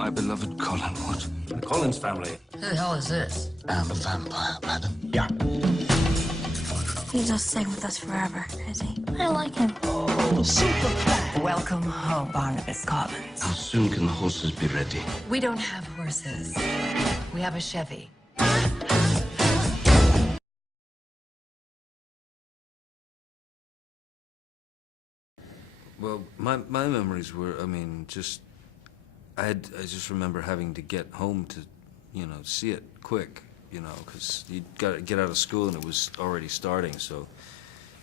My beloved Collinwood. The Collins family. Who the hell is this? I'm a vampire, madam. Yeah. He's not staying with us forever, is he? I like him. Oh, super fat. Welcome home, Barnabas Collins. How soon can the horses be ready? We don't have horses. We have a Chevy. Well, my memories were, I mean, just I just remember having to get home to, see it quick, because you got to get out of school and it was already starting, so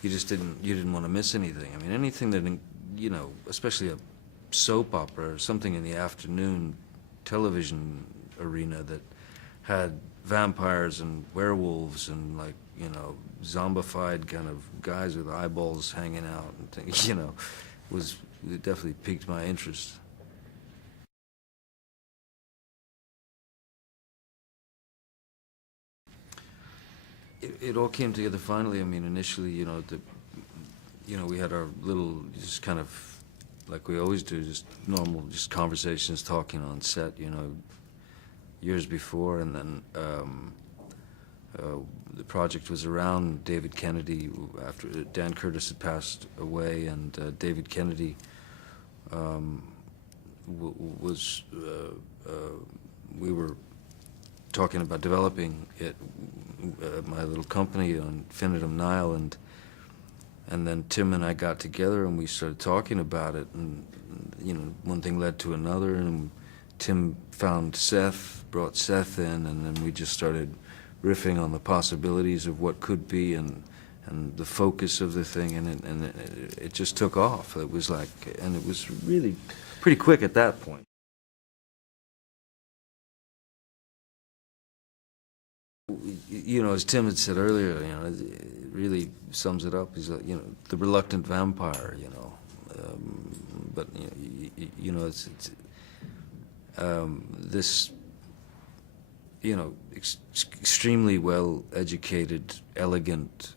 you didn't want to miss anything. I mean, anything that, especially a soap opera or something in the afternoon television arena that had vampires and werewolves and zombified kind of guys with eyeballs hanging out and things, it definitely piqued my interest. It all came together finally. I mean, initially, we had our little, just kind of, like we always do, just normal, just conversations, talking on set, years before, and then the project was around David Kennedy after Dan Curtis had passed away, and David Kennedy we were talking about developing it, my little company on Infinitum Nile, and then Tim and I got together and we started talking about it, and one thing led to another, and Tim found Seth, brought Seth in, and then we just started riffing on the possibilities of what could be and the focus of the thing, and it just took off. It was like, and it was really pretty quick at that point. As Tim had said earlier, it really sums it up. He's the reluctant vampire, but it's this, extremely well-educated, elegant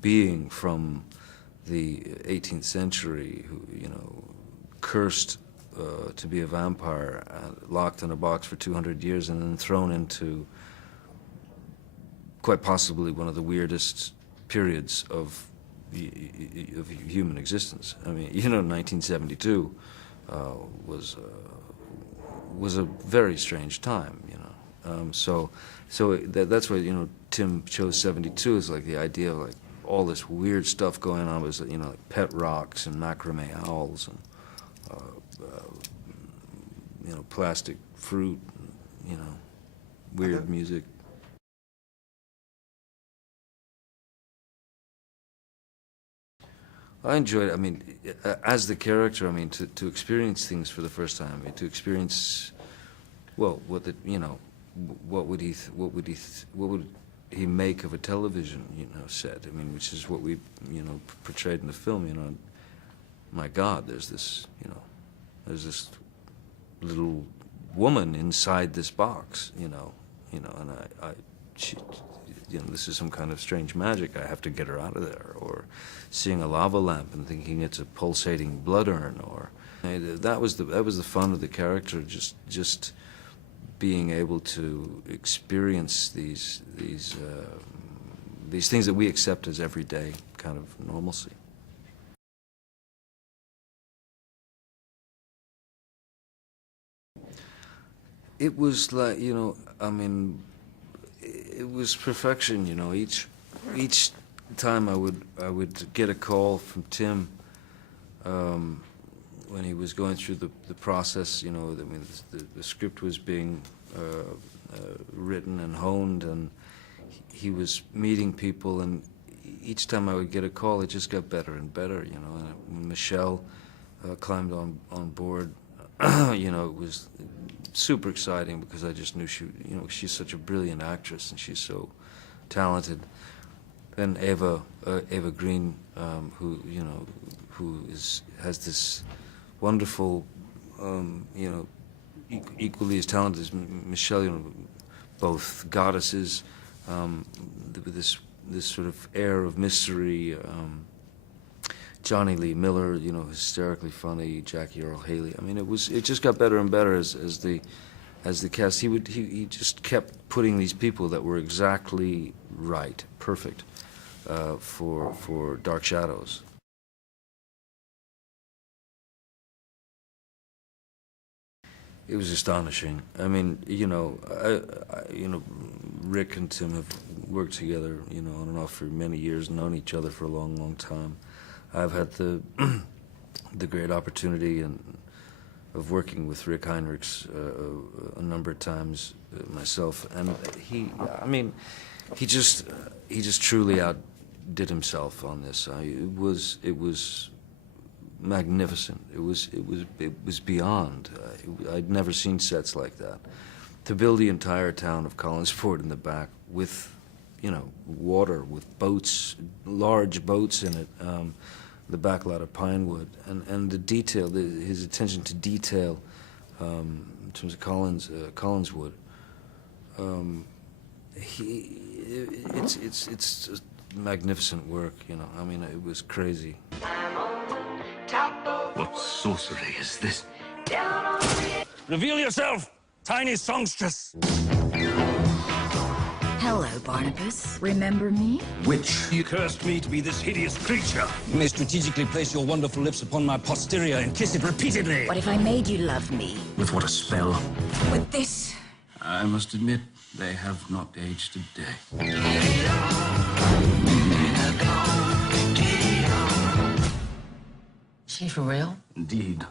being from the 18th century who, cursed to be a vampire, locked in a box for 200 years and then thrown into quite possibly one of the weirdest periods of human existence. I mean, 1972 was a very strange time, so that's why, Tim chose 72 as like the idea of like all this weird stuff going on was, like pet rocks and macrame owls and, plastic fruit, weird music. I enjoyed it. I mean, as the character, I mean, to experience things for the first time, I mean, to experience, well, what would he make of a television, set? I mean, which is what we, portrayed in the film. My God, there's this little woman inside this box, and she, this is some kind of strange magic. I have to get her out of there. Or seeing a lava lamp and thinking it's a pulsating blood urn. Or that was the fun of the character. Just being able to experience these things that we accept as everyday kind of normalcy. It was like, I mean, it was perfection, each time I would get a call from Tim when he was going through the process, I mean, the script was being written and honed, and he was meeting people, and each time I would get a call, it just got better and better, and when Michelle climbed on board, it was super exciting because I just knew she's such a brilliant actress and she's so talented. Then Eva Green, who has this wonderful, equally as talented as Michelle, both goddesses, with this sort of air of mystery. Johnny Lee Miller, you know, hysterically funny. Jackie Earl Haley. I mean, it just got better and better as the cast. He just kept putting these people that were exactly right, perfect, for Dark Shadows. It was astonishing. I mean, you know, Rick and Tim have worked together, you know, on and off for many years, known each other for a long, long time. I've had the the great opportunity of working with Rick Heinrichs a number of times myself, and he just truly outdid himself on this. It was magnificent. It was beyond. I'd never seen sets like that. To build the entire town of Collinsport in the back with, you know, water, with boats, large boats in it, the back lot of Pinewood, and the detail, his attention to detail in terms of Collinswood. It's just magnificent work, you know. I mean, it was crazy. What sorcery is this? Reveal yourself, tiny songstress. Hello, Barnabas. Remember me? Witch. You cursed me to be this hideous creature. You may strategically place your wonderful lips upon my posterior and kiss it repeatedly. What if I made you love me? With what a spell. With this? I must admit, they have not aged a day. She for real? Indeed.